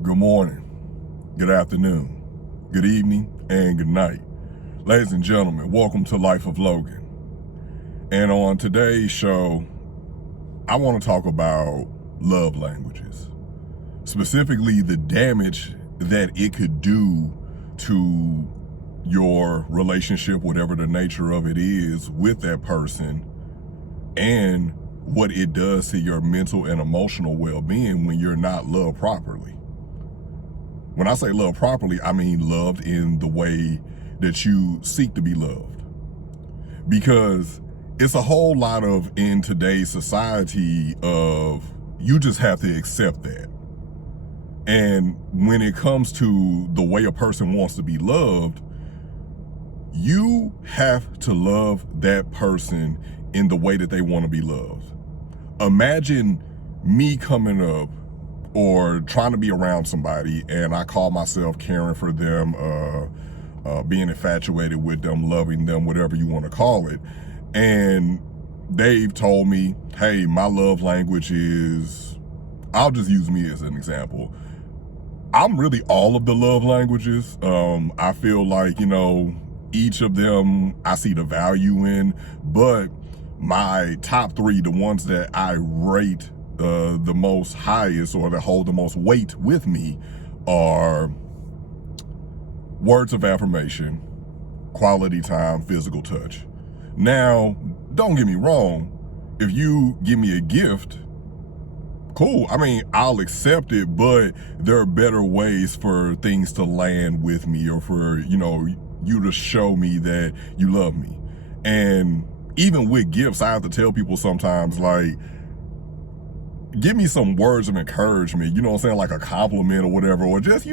Good morning, good afternoon, good evening, and good night. Ladies and gentlemen, welcome to Life of Logan. And on today's show, I want to talk about love languages, specifically the damage that it could do to your relationship, whatever the nature of it is, with that person, and what it does to your mental and emotional well-being when you're not loved properly. When I say love properly, I mean loved in the way that you seek to be loved. Because it's a whole lot of, in today's society, of you just have to accept that. And when it comes to the way a person wants to be loved, you have to love that person in the way that they want to be loved. Imagine me coming up or trying to be around somebody and I call myself caring for them, being infatuated with them, loving them, whatever you want to call it. And they've told me, hey, my love language is, I'll just use me as an example. I'm really all of the love languages. I feel like, each of them I see the value in, but my top three, the ones that I rate the most highest or that hold the most weight with me, are words of affirmation, quality time, physical touch. Now, don't get me wrong, if you give me a gift, cool. I mean, I'll accept it, but there are better ways for things to land with me, or for, you to show me that you love me. And even with gifts, I have to tell people sometimes, like, give me some words of encouragement, like a compliment or whatever, or just,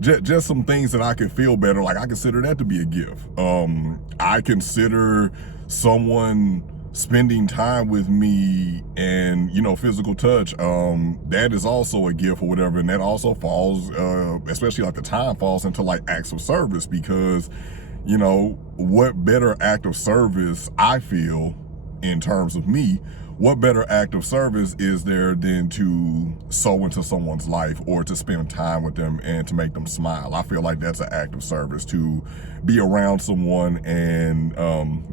just some things that I can feel better. Like, I consider that to be a gift. I consider someone spending time with me and, physical touch, that is also a gift or whatever. And that also falls, especially like the time, falls into like acts of service, because, what better act of service, I feel, in terms of me, what better act of service is there than to sow into someone's life or to spend time with them and to make them smile? I feel like that's an act of service, to be around someone and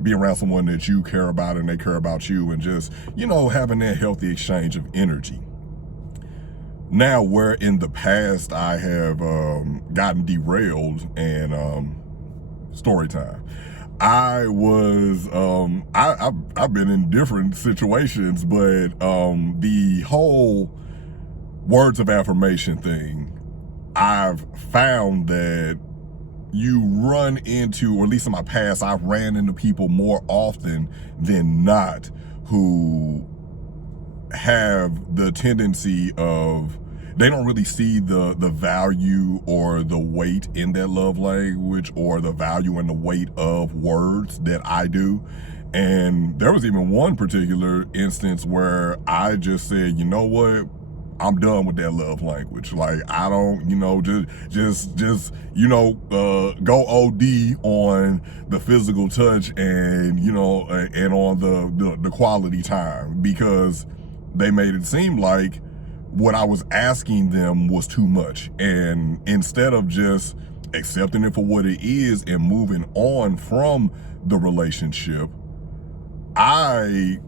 be around someone that you care about and they care about you, and just, having that healthy exchange of energy. Now, where in the past I have gotten derailed, and story time. I was, I've been in different situations, but the whole words of affirmation thing, I've found that you run into, or at least in my past, I've ran into people more often than not who have the tendency of, they don't really see the value or the weight in that love language, or the value and the weight of words that I do. And there was even one particular instance where I just said, you know what? I'm done with that love language. Like, I don't, just go OD on the physical touch and, and on the quality time, because they made it seem like what I was asking them was too much. And instead of just accepting it for what it is and moving on from the relationship, I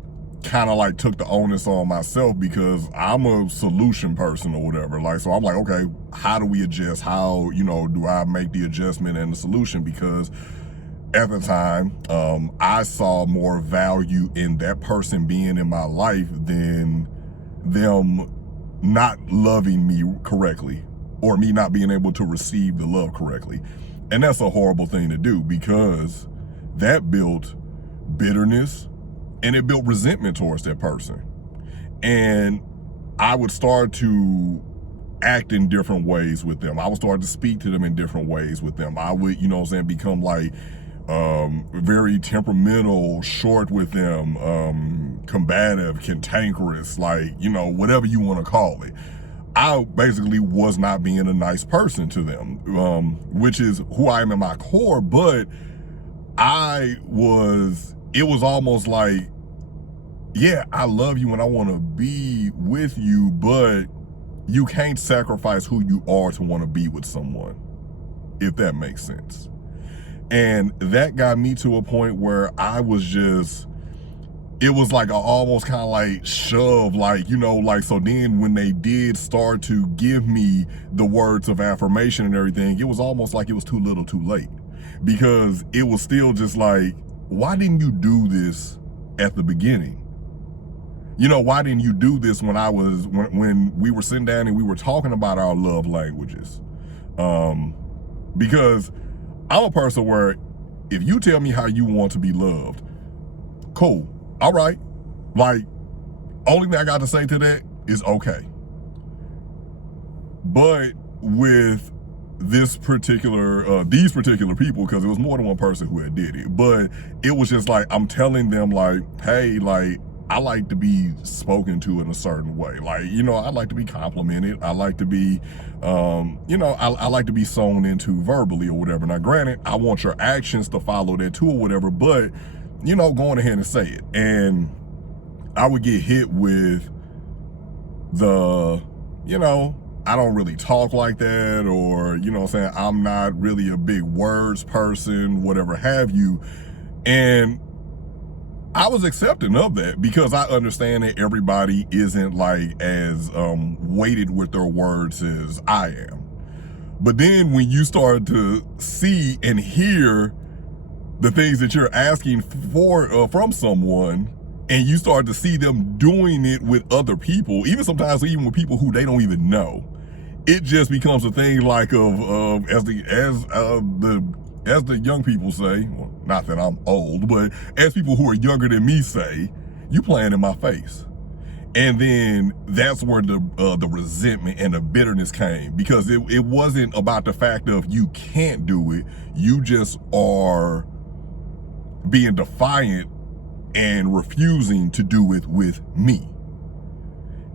kind of like took the onus on myself, because I'm a solution person or whatever. Like, so I'm like, okay, how do we adjust? How, do I make the adjustment and the solution? Because at the time, I saw more value in that person being in my life than them not loving me correctly, or me not being able to receive the love correctly. And that's a horrible thing to do, because that built bitterness and it built resentment towards that person. And I would start to act in different ways with them. I would start to speak to them in different ways with them. I would, become like very temperamental, short with them, combative, cantankerous, like, whatever you want to call it. I basically was not being a nice person to them, which is who I am in my core. But it was almost like, yeah, I love you and I want to be with you, but you can't sacrifice who you are to want to be with someone, if that makes sense. And that got me to a point where I was just, it was like a almost kind of like shove, like, you know, like, so then when they did start to give me the words of affirmation and everything, it was almost like it was too little too late, because it was still just like, why didn't you do this at the beginning? You know, why didn't you do this when when we were sitting down and we were talking about our love languages? Because I'm a person where if you tell me how you want to be loved, cool, all right. Like, only thing I got to say to that is okay. But with these particular people, because it was more than one person who had did it, but it was just like, I'm telling them like, hey, like, I like to be spoken to in a certain way. Like, you know, I like to be complimented. I like to be, you know, I like to be sewn into verbally or whatever. Now, granted, I want your actions to follow that too or whatever, but, you know, going ahead and say it. And I would get hit with the, you know, I don't really talk like that, or, you know what I'm saying, I'm not really a big words person, whatever have you. And I was accepting of that, because I understand that everybody isn't like as weighted with their words as I am. But then when you start to see and hear the things that you're asking for from someone, and you start to see them doing it with other people, even sometimes even with people who they don't even know, it just becomes a thing like as the young people say, well, not that I'm old, but as people who are younger than me say, you playing in my face. And then that's where the resentment and the bitterness came, because it wasn't about the fact of you can't do it. You just are being defiant and refusing to do it with me.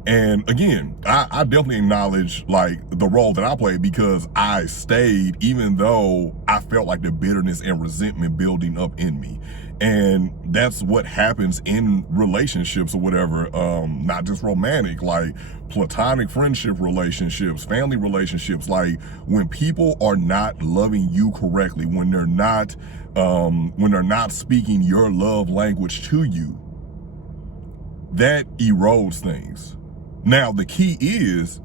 And again, I definitely acknowledge like the role that I played, because I stayed even though I felt like the bitterness and resentment building up in me. And that's what happens in relationships or whatever, not just romantic, like platonic friendship relationships, family relationships. Like when people are not loving you correctly, when they're not speaking your love language to you, that erodes things. Now, the key is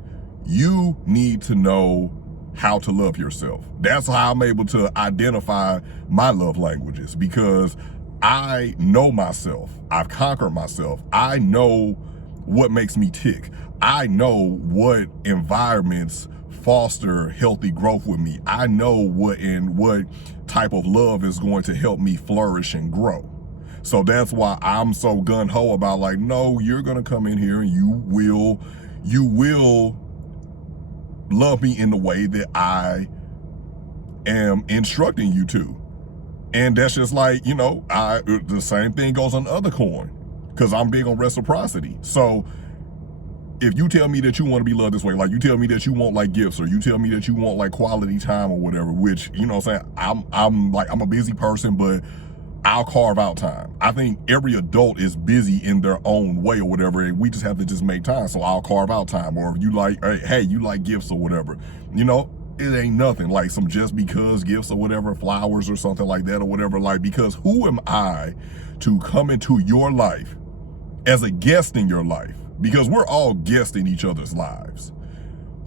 you need to know how to love yourself. That's how I'm able to identify my love languages, because I know myself. I've conquered myself. I know what makes me tick. I know what environments foster healthy growth with me. I know what type of love is going to help me flourish and grow. So that's why I'm so gung-ho about like, no, you're going to come in here and you will love me in the way that I am instructing you to. And that's just like, you know, the same thing goes on the other coin, because I'm big on reciprocity. So if you tell me that you want to be loved this way, like you tell me that you want like gifts, or you tell me that you want like quality time or whatever, which, you know what I'm saying, I'm a busy person, but I'll carve out time. I think every adult is busy in their own way or whatever, and we just have to just make time. So I'll carve out time. Or if you like, hey, you like gifts or whatever, you know, it ain't nothing like some just because gifts or whatever, flowers or something like that or whatever. Like, because who am I to come into your life as a guest in your life? Because we're all guests in each other's lives.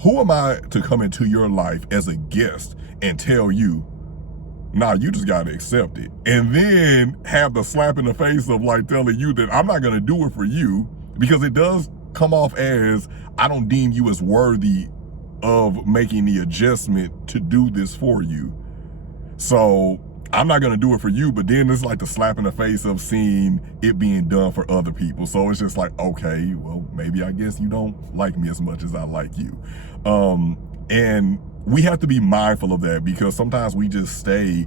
Who am I to come into your life as a guest and tell you, nah, you just got to accept it, and then have the slap in the face of like telling you that I'm not going to do it for you, because it does come off as I don't deem you as worthy of making the adjustment to do this for you. So I'm not going to do it for you, but then it's like the slap in the face of seeing it being done for other people. So it's just like, okay, well, maybe I guess you don't like me as much as I like you. And we have to be mindful of that, because sometimes we just stay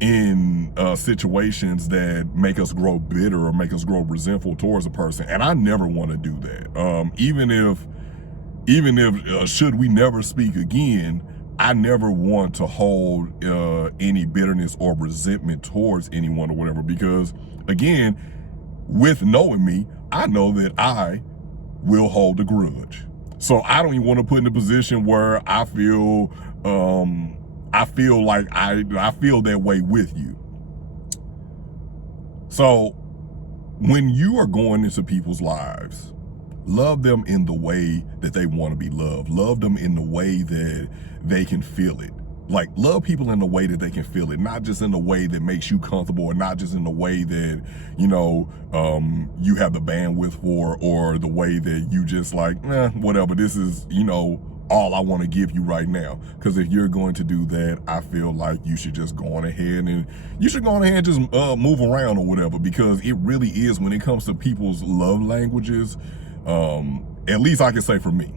in situations that make us grow bitter or make us grow resentful towards a person. And I never want to do that. Even if should we never speak again, I never want to hold any bitterness or resentment towards anyone or whatever, because again, with knowing me, I know that I will hold a grudge. So I don't even want to put in a position where I feel like I feel that way with you. So when you are going into people's lives, love them in the way that they want to be loved. Love them in the way that they can feel it. Like, love people in the way that they can feel it, not just in the way that makes you comfortable, or not just in the way that, you know, you have the bandwidth for, or the way that you just like, whatever, this is, you know, all I want to give you right now. Because if you're going to do that, I feel like you should just go on ahead and just move around or whatever, because it really is, when it comes to people's love languages, at least I can say for me,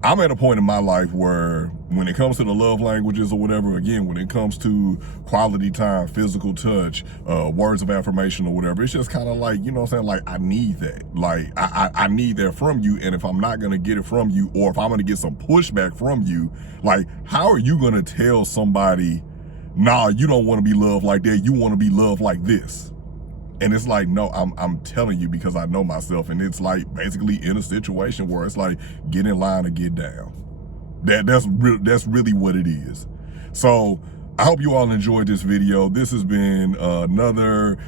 I'm at a point in my life where when it comes to the love languages or whatever, again, when it comes to quality time, physical touch, words of affirmation or whatever, it's just kind of like, you know what I'm saying? Like, I need that. Like, I need that from you. And if I'm not going to get it from you, or if I'm going to get some pushback from you, like, how are you going to tell somebody, nah, you don't want to be loved like that, you want to be loved like this? And it's like, no, I'm telling you because I know myself. And it's like basically in a situation where it's like, get in line or get down. That's really what it is. So I hope you all enjoyed this video. This has been another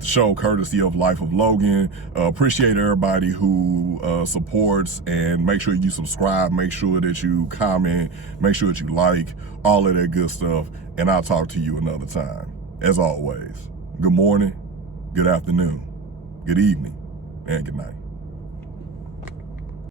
show courtesy of Life of Logan. Appreciate everybody who supports, and make sure you subscribe, make sure that you comment, make sure that you like, all of that good stuff. And I'll talk to you another time. As always, good morning, good afternoon, good evening, and good night.